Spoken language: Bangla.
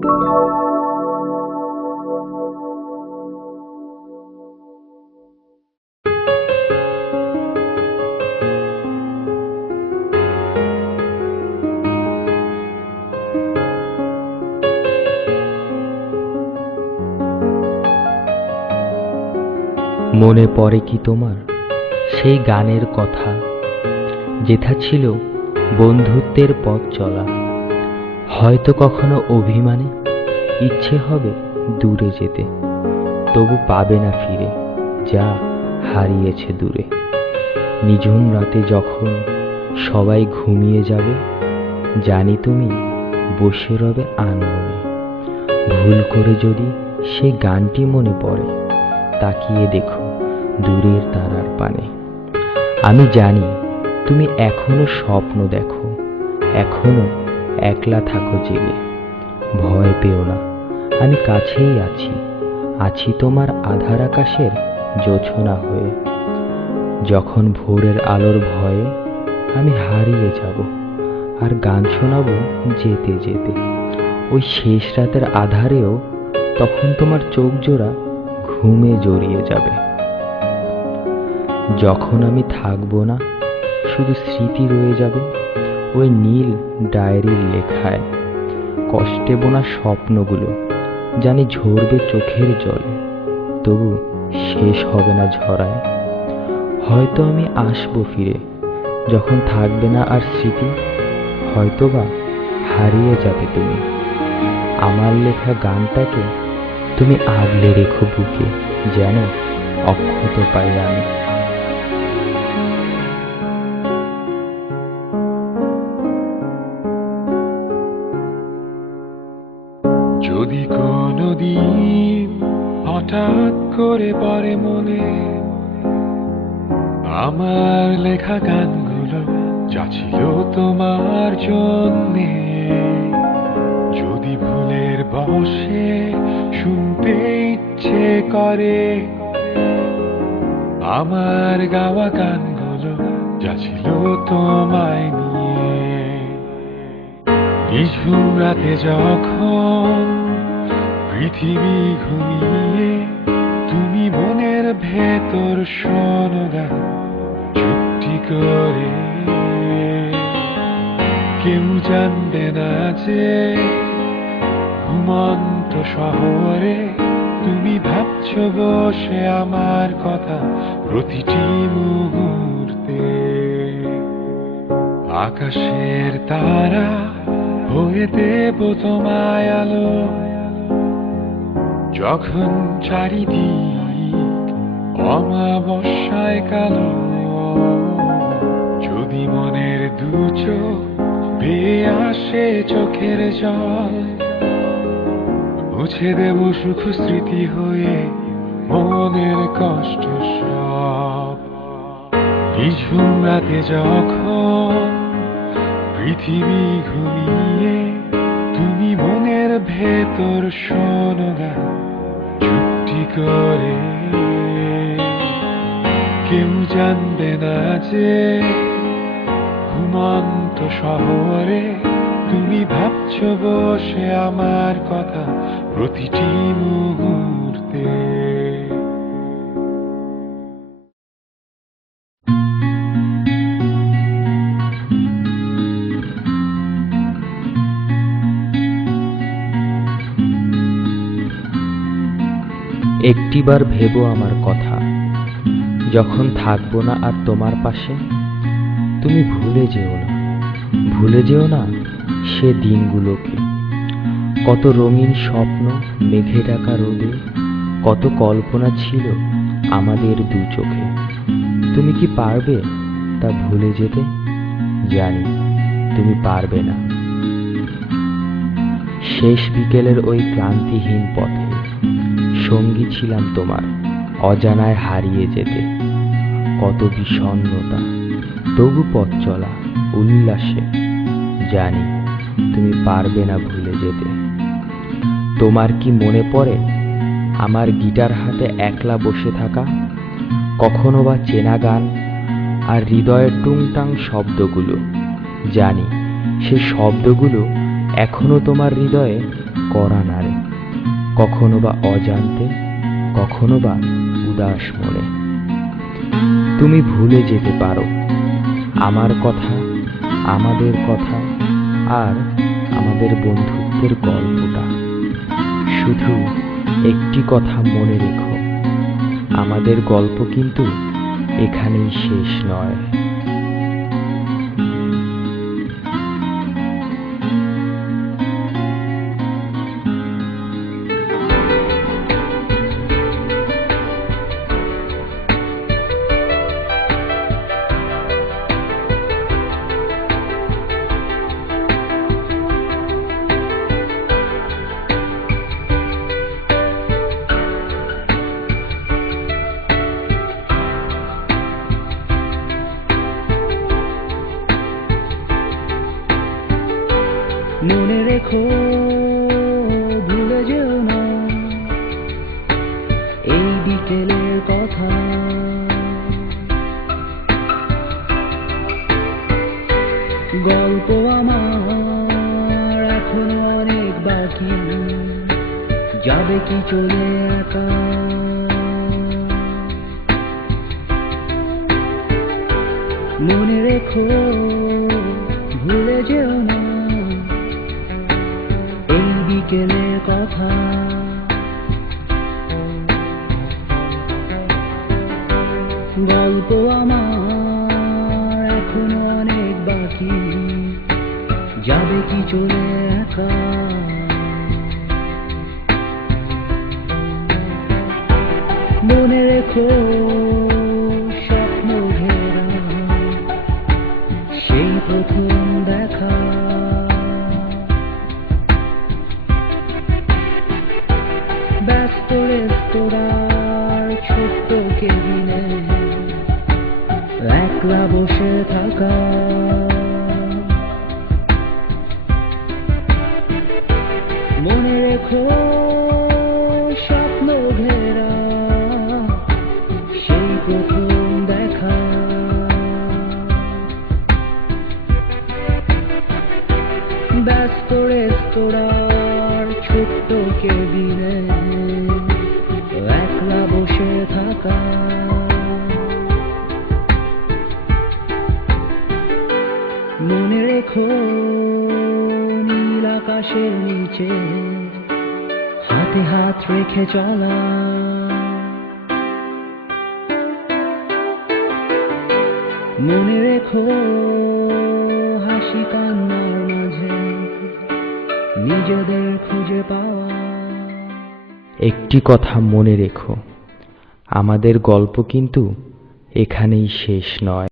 মনে পড়ে কি তোমার সেই গানের কথা, যেথা ছিল বন্ধুত্বের পথ চলা? হয়তো কখনো অভিমানে ইচ্ছে হবে দূরে যেতে, তবু পাবে না ফিরে যা হারিয়েছে দূরে। নিঝুম রাতে যখন সবাই ঘুমিয়ে যাবে, জানি তুমি বসে রবে আনমনে। ভুল করে যদি সে গানটি মনে পড়ে, তাকিয়ে দেখো দূরের তারার পানে। আমি জানি তুমি এখনো স্বপ্ন দেখো, এখনো একলা থাকো জেগে। ভয় পেও না, আমি কাছেই আছি, আছি তোমার আধার আকাশের জোছনা হয়ে। যখন ভোরের আলোর ভয়ে আমি হারিয়ে যাব, আর গান শোনাবো যেতে যেতে ওই শেষ রাতের আধারেও, তখন তোমার চোখ জোড়া ঘুমে জড়িয়ে যাবে। যখন আমি থাকবো না, শুধু স্মৃতি রয়ে যাবে ওই নীল ডায়েরির লেখায়। কষ্টে বোনা স্বপ্নগুলো জানি ঝরবে চোখের জলে, তবু শেষ হবে না ঝরায়। হয়তো আমি আসবো ফিরে, যখন থাকবে না আর স্মৃতি। হয়তোবা হারিয়ে যাবে তুমি, আমার লেখা গানটাকে তুমি আগলে রেখো বুকে, যেন অক্ষত পাই আমি। যদি কোনদিন হঠাৎ করে পড়ে মনে আমার লেখা গানগুলো যা ছিল তোমার জন্যে, যদি ভুলের বশে শুনতে ইচ্ছে করে আমার গাওয়া গানগুলো যা ছিল তোমায় নিয়ে। নিঝুম রাতে যখন পৃথিবী ঘুমিয়ে, তুমি মনের ভেতর শোনো গান চুপটি করে। কেউ জানবে না যে ঘুমন্ত শহরে তুমি ভাবছো বসে আমার কথা প্রতিটি মুহূর্তে। আকাশের তারা হয়ে দেব তোমায় আলো, যখন চারিদিক অমাবস্যায় কালো। যদি মনের দু চোখ বেয়ে আসে চোখের জল, মুছে দেব সুখ স্মৃতি হয়ে মনের কষ্ট সব। নিঝুম রাতে যখন পৃথিবী ঘুমিয়ে, তুমি মনের ভেতর শোনো গান চুপটি করে। কেউ জানবে না যে ঘুমন্ত শহরে তুমি ভাবছো বসে আমার কথা প্রতিটি মুহূর্তে। একটিবার ভেবো আমার কথা, যখন থাকবো না আর তোমার পাশে। তুমি ভুলে যেও না, ভুলে যেও না সে দিনগুলোকে। কত রঙিন স্বপ্ন মেঘে ঢাকা রোদে, কত কল্পনা ছিল আমাদের দু চোখে। তুমি কি পারবে তা ভুলে যেতে? জানি তুমি পারবে না। শেষ বিকেলের ওই ক্লান্তিহীন পথে সঙ্গী ছিলাম তোমার, অজানায় হারিয়ে যেতে। কত বিষণ্ণতা, তবু পথ চলা উল্লাসে। জানি তুমি পারবে না ভুলে যেতে। তোমার কি মনে পড়ে আমার গিটার হাতে একলা বসে থাকা? কখনো বা চেনা গান আর হৃদয়ের টুংটাং শব্দগুলো। জানি সে শব্দগুলো এখনো তোমার হৃদয়ে করা নারে, কখনো বা অজান্তে, কখনো বা উদাস মনে। তুমি ভুলে যেতে পারো আমার কথা, আমাদের কথা, আর আমাদের বন্ধুত্বের গল্পটা। শুধু একটি কথা মনে রেখো, আমাদের গল্প কিন্তু এখানেই শেষ নয়। মনে রেখো, ভুলে যেও না এই বিকেলের কথা। গল্প আমার এখনো অনেক বাকি, যাবে কি চলে একা। মনে রেখো, ভুলে যেও না এই বিকেলের কথা। গল্প আমার এখনো অনেক বাকি, যাবে কি চলে একা। মনে রেখো, স্বপ্ন ঘেরা সেই প্রথম দেখা। ব্যস্ত রেস্তোরাঁর ছোট্ট কেবিনে একলা বসে থাকা। মনে রেখো, স্বপ্ন ঘেরা সেই প্রথম দেখা। ব্যস্ত রেস্তোরাঁর ছোট্ট কেবিনে একলা বসে থাকা। মনে রেখো, নীল আকাশের নিচে হাতে হাত রেখে চলা। মনে রেখো, হাসি কান্নার মাঝে নিজেদের খুঁজে পাওয়া। একটি কথা মনে রেখো, আমাদের গল্প কিন্তু এখানেই শেষ নয়।